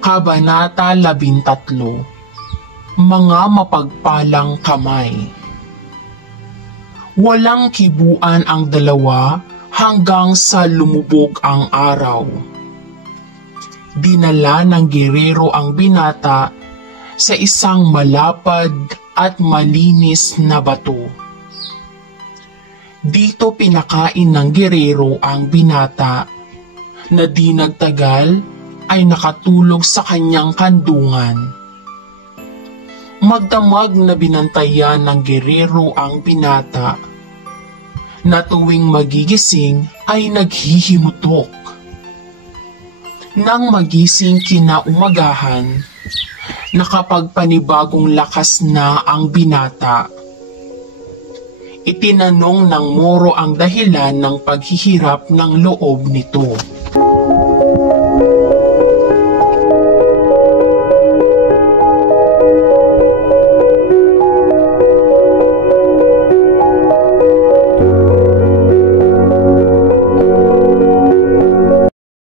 Kabanata 13. Mga mapagpalang kamay. Walang kibuan ang dalawa hanggang sa lumubog ang araw. Dinala ng gerero ang binata sa isang malapad at malinis na bato. Dito pinakain ng gerero ang binata na di nagtagal ay nakatulog sa kanyang kandungan. Magdamag na binantayan ng gerero ang binata na tuwing magigising ay naghihimutok. Nang magising kinaumagahan, nakapagpanibagong lakas na ang binata. Itinanong ng Moro ang dahilan ng paghihirap ng loob nito.